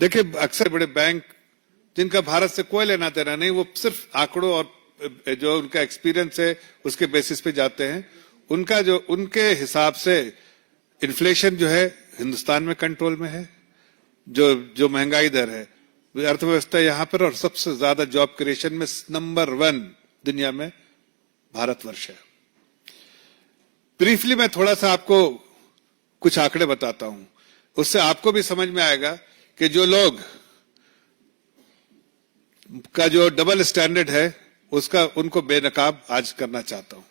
देखिए, अक्सर बड़े बैंक जिनका भारत से कोई लेना देना नहीं, वो सिर्फ आंकड़ों और जो उनका एक्सपीरियंस है उसके बेसिस पे जाते हैं। उनके हिसाब से इन्फ्लेशन जो है हिंदुस्तान में कंट्रोल में है, जो महंगाई दर है, अर्थव्यवस्था यहाँ पर, और सबसे ज्यादा जॉब क्रिएशन में नंबर 1 दुनिया में भारतवर्ष है। ब्रीफली मैं थोड़ा सा आपको कुछ आंकड़े बताता हूं, उससे आपको भी समझ में आएगा कि जो लोग का जो डबल स्टैंडर्ड है उसका उनको बेनकाब आज करना चाहता हूं।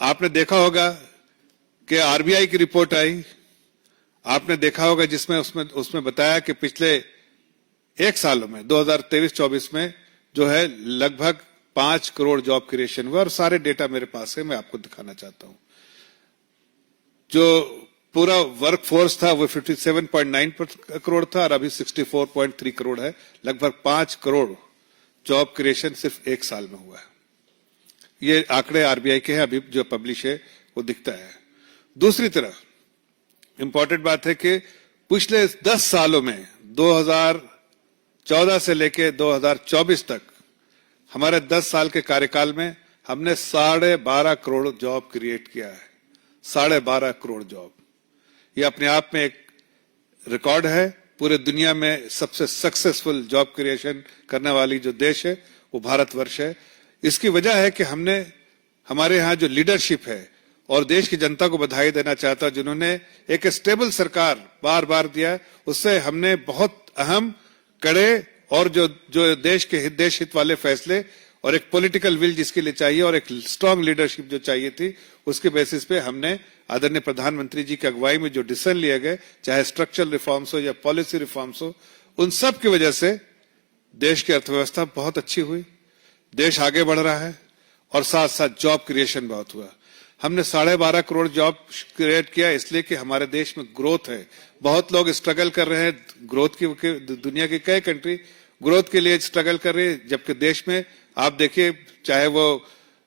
आपने देखा होगा कि आरबीआई की रिपोर्ट आई, आपने देखा होगा जिसमें उसमें बताया कि पिछले 1 सालों में 2023-24 में जो है लगभग 5 करोड़ जॉब क्रिएशन हुआ, और सारे डेटा मेरे पास है, मैं आपको दिखाना चाहता हूं। जो पूरा वर्क फोर्स था वो 57.9 करोड़ था और अभी 64.3 करोड़ है। लगभग 5 करोड़ जॉब क्रिएशन सिर्फ 1 साल में हुआ है। ये आंकड़े आरबीआई के हैं, अभी जो पब्लिश है वो दिखता है। दूसरी तरफ इंपॉर्टेंट बात है कि पिछले 10 सालों में 2014 से लेकर 2024 तक हमारे 10 साल के कार्यकाल में हमने 12.5 करोड़ जॉब क्रिएट किया है। 12.5 करोड़ जॉब, ये अपने आप में एक रिकॉर्ड है। पूरे दुनिया में सबसे सक्सेसफुल जॉब क्रिएशन करने वाली जो देश है वो भारतवर्ष है। इसकी वजह है कि हमारे यहाँ जो लीडरशिप है, और देश की जनता को बधाई देना चाहता हूं जिन्होंने एक स्टेबल सरकार बार बार दिया, उससे हमने बहुत अहम, कड़े और जो देश हित वाले फैसले, और एक पॉलिटिकल विल जिसके लिए चाहिए और एक स्ट्रांग लीडरशिप जो चाहिए थी, उसके बेसिस पे हमने आदरणीय प्रधानमंत्री जी की अगुवाई में जो डिसीजन लिए गए, चाहे स्ट्रक्चरल रिफॉर्म्स हो या पॉलिसी रिफॉर्म्स हो, उन सब की वजह से देश की अर्थव्यवस्था बहुत अच्छी हुई, देश आगे बढ़ रहा है, और साथ साथ जॉब क्रिएशन बहुत हुआ। हमने 12.5 करोड़ जॉब क्रिएट किया इसलिए कि हमारे देश में ग्रोथ है। बहुत लोग स्ट्रगल कर रहे हैं ग्रोथ की, दुनिया की कई कंट्री ग्रोथ के लिए स्ट्रगल कर रही है, जबकि देश में आप देखिए, चाहे वो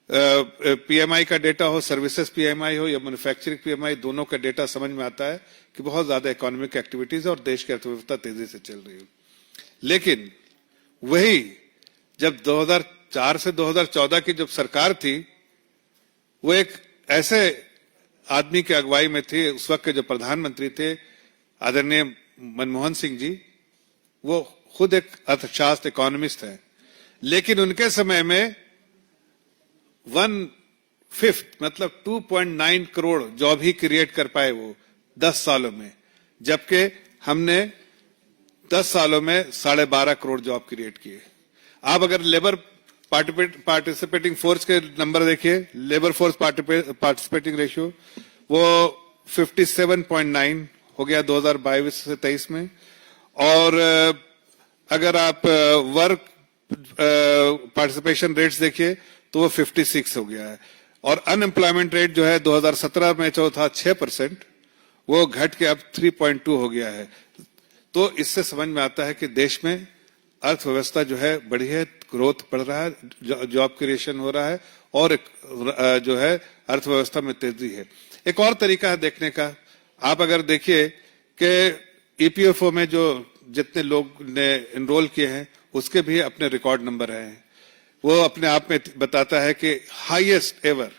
पीएमआई का डेटा हो, सर्विसेज पीएमआई हो या मैन्युफैक्चरिंग पीएमआई, दोनों का डेटा समझ में आता है कि बहुत ज्यादा इकोनॉमिक एक्टिविटीज और देश की अर्थव्यवस्था तेजी से चल रही है। लेकिन वही जब 2004 से 2014 की जब सरकार थी, वो एक ऐसे आदमी की अगुवाई में थी, उस वक्त के जो प्रधानमंत्री थे आदरणीय मनमोहन सिंह जी, वो खुद एक अर्थशास्त्र इकोनॉमिस्ट हैं, लेकिन उनके समय में 1/5 मतलब 2.9 करोड़ जॉब ही क्रिएट कर पाए वो 10 सालों में, जबकि हमने 10 सालों में 12.5 करोड़ जॉब क्रिएट किए। आप अगर लेबर पार्टिसिपेटिंग फोर्स के नंबर देखिए, लेबर फोर्स पार्टिसिपेटिंग रेशियो वो 57.9 हो गया 2022 से 23 में, और अगर आप वर्क पार्टिसिपेशन रेट्स देखिए तो वो 56 हो गया है, और अनएम्प्लॉयमेंट रेट जो है 2017 में जो था 6%, वो घट के अब 3.2 हो गया है। तो इससे समझ में आता है कि देश में अर्थव्यवस्था जो है बढ़ी है, ग्रोथ बढ़ रहा है, जॉब क्रिएशन हो रहा है, और जो है अर्थव्यवस्था में तेजी है। एक और तरीका है देखने का, आप अगर देखिए कि ईपीएफओ में जो जितने लोग ने एनरोल किए हैं उसके भी अपने रिकॉर्ड नंबर हैं। वो अपने आप में बताता है कि हाईएस्ट एवर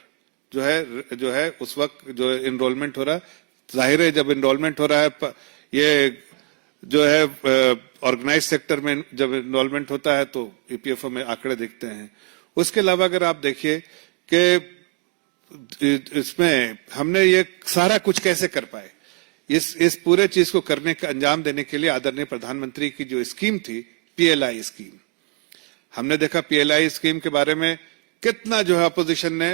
जो है उस वक्त जो एनरोलमेंट हो रहा है, जाहिर है जब एनरोलमेंट हो रहा है, ये जो है ऑर्गेनाइज सेक्टर में जब एनरोलमेंट होता है तो ईपीएफओ में आंकड़े दिखते हैं। उसके अलावा अगर आप देखिए कि इसमें हमने ये सारा कुछ कैसे कर पाए, इस पूरे चीज को करने का अंजाम देने के लिए आदरणीय प्रधानमंत्री की जो स्कीम थी, पीएलआई स्कीम, हमने देखा पीएलआई स्कीम के बारे में कितना जो है अपोजिशन ने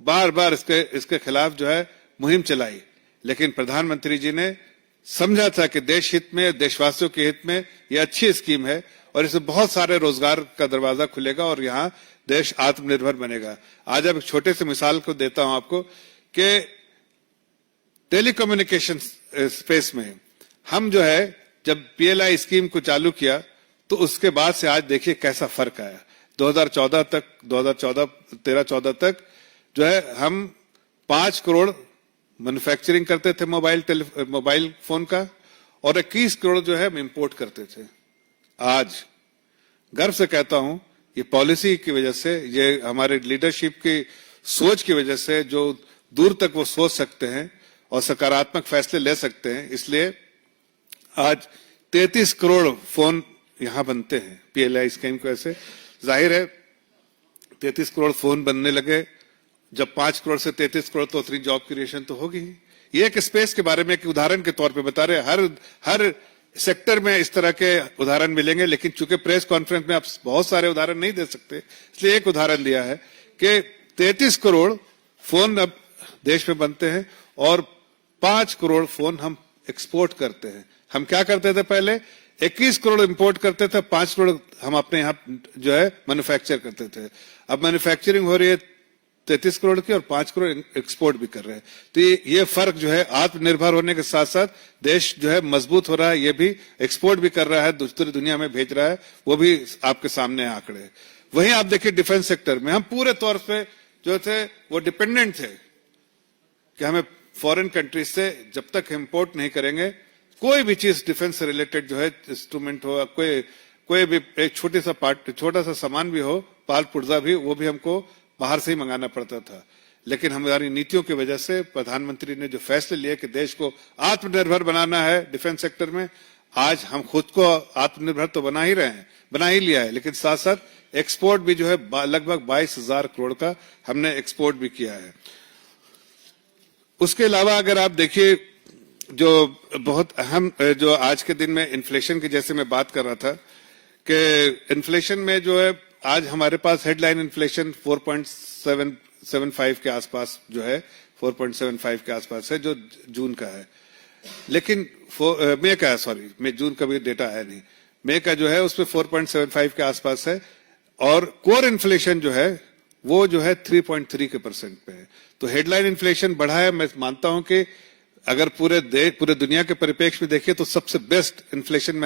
बार बार इसके खिलाफ जो है मुहिम चलाई, लेकिन प्रधानमंत्री जी ने समझा था कि देश हित में, देशवासियों के हित में यह अच्छी स्कीम है और इससे बहुत सारे रोजगार का दरवाजा खुलेगा और यहाँ देश आत्मनिर्भर बनेगा। आज अब एक छोटे से मिसाल को देता हूं आपको कि टेलीकम्युनिकेशन स्पेस में हम जो है जब पीएलआई स्कीम को चालू किया तो उसके बाद से आज देखिए कैसा फर्क आया। 2014 तक 13-14 तक जो है हम 5 करोड़ मैन्युफैक्चरिंग करते थे मोबाइल फोन का, और 21 करोड़ जो है हम इंपोर्ट करते थे। आज गर्व से कहता हूं, ये पॉलिसी की वजह से, ये हमारे लीडरशिप की सोच की वजह से, जो दूर तक वो सोच सकते हैं और सकारात्मक फैसले ले सकते हैं, इसलिए आज 33 करोड़ फोन यहां बनते हैं PLI स्कीम को। ऐसे जाहिर है 33 करोड़ फोन बनने लगे, जब 5 करोड़ से 33 करोड़ तो उतनी जॉब क्रिएशन तो होगी ही। ये एक स्पेस के बारे में एक उदाहरण के तौर पे बता रहे हैं। हर सेक्टर में इस तरह के उदाहरण मिलेंगे, लेकिन चूंकि प्रेस कॉन्फ्रेंस में आप बहुत सारे उदाहरण नहीं दे सकते, इसलिए एक उदाहरण दिया है कि 33 करोड़ फोन अब देश में बनते हैं और 5 करोड़ फोन हम एक्सपोर्ट करते हैं। हम क्या करते थे पहले? 21 करोड़ इंपोर्ट करते थे, 5 करोड़ हम अपने यहाँ जो है मैन्युफैक्चर करते थे। अब मैन्युफैक्चरिंग हो रही है 33 करोड़ की और 5 करोड़ एक्सपोर्ट भी कर रहे हैं। तो ये फर्क जो है, आत्मनिर्भर होने के साथ साथ देश जो है मजबूत हो रहा है, ये भी एक्सपोर्ट भी कर रहा है, दूसरी दुनिया में भेज रहा है, वो भी आपके सामने आंकड़े। वहीं आप देखिए डिफेंस सेक्टर में हम पूरे तौर पे जो थे वो डिपेंडेंट थे कि हमें फॉरेन कंट्रीज से जब तक इंपोर्ट नहीं करेंगे, कोई भी चीज डिफेंस से रिलेटेड जो है, इंस्ट्रूमेंट हो, कोई भी एक छोटा सा सामान भी हो, पाल पुर्जा भी, वो भी हमको बाहर से ही मंगाना पड़ता था। लेकिन हमारी नीतियों की वजह से प्रधानमंत्री ने जो फैसले लिए कि देश को आत्मनिर्भर बनाना है डिफेंस सेक्टर में, आज हम खुद को आत्मनिर्भर तो बना ही रहे हैं, बना ही लिया है, लेकिन साथ साथ एक्सपोर्ट भी जो है लगभग 22,000 करोड़ का हमने एक्सपोर्ट भी किया है। उसके अलावा अगर आप देखिए, जो बहुत अहम, जो आज के दिन में इन्फ्लेशन की जैसे मैं बात कर रहा था कि इन्फ्लेशन में जो है आज हमारे पास हेडलाइन इन्फ्लेशन 4.75 के आसपास जो है, 4.75 के आसपास है, जो जून का है। लेकिन मई का, सॉरी, मई जून का भी डेटा है नहीं, मई का जो है उसमें 4.75 के आसपास है, और कोर इन्फ्लेशन जो है वो जो है 3.3% पे है। तो हेडलाइन इन्फ्लेशन बढ़ा है। मैं मानता हूं कि अगर पूरे दुनिया के परिप्रेक्ष्य में देखिए तो सबसे बेस्ट इन्फ्लेशन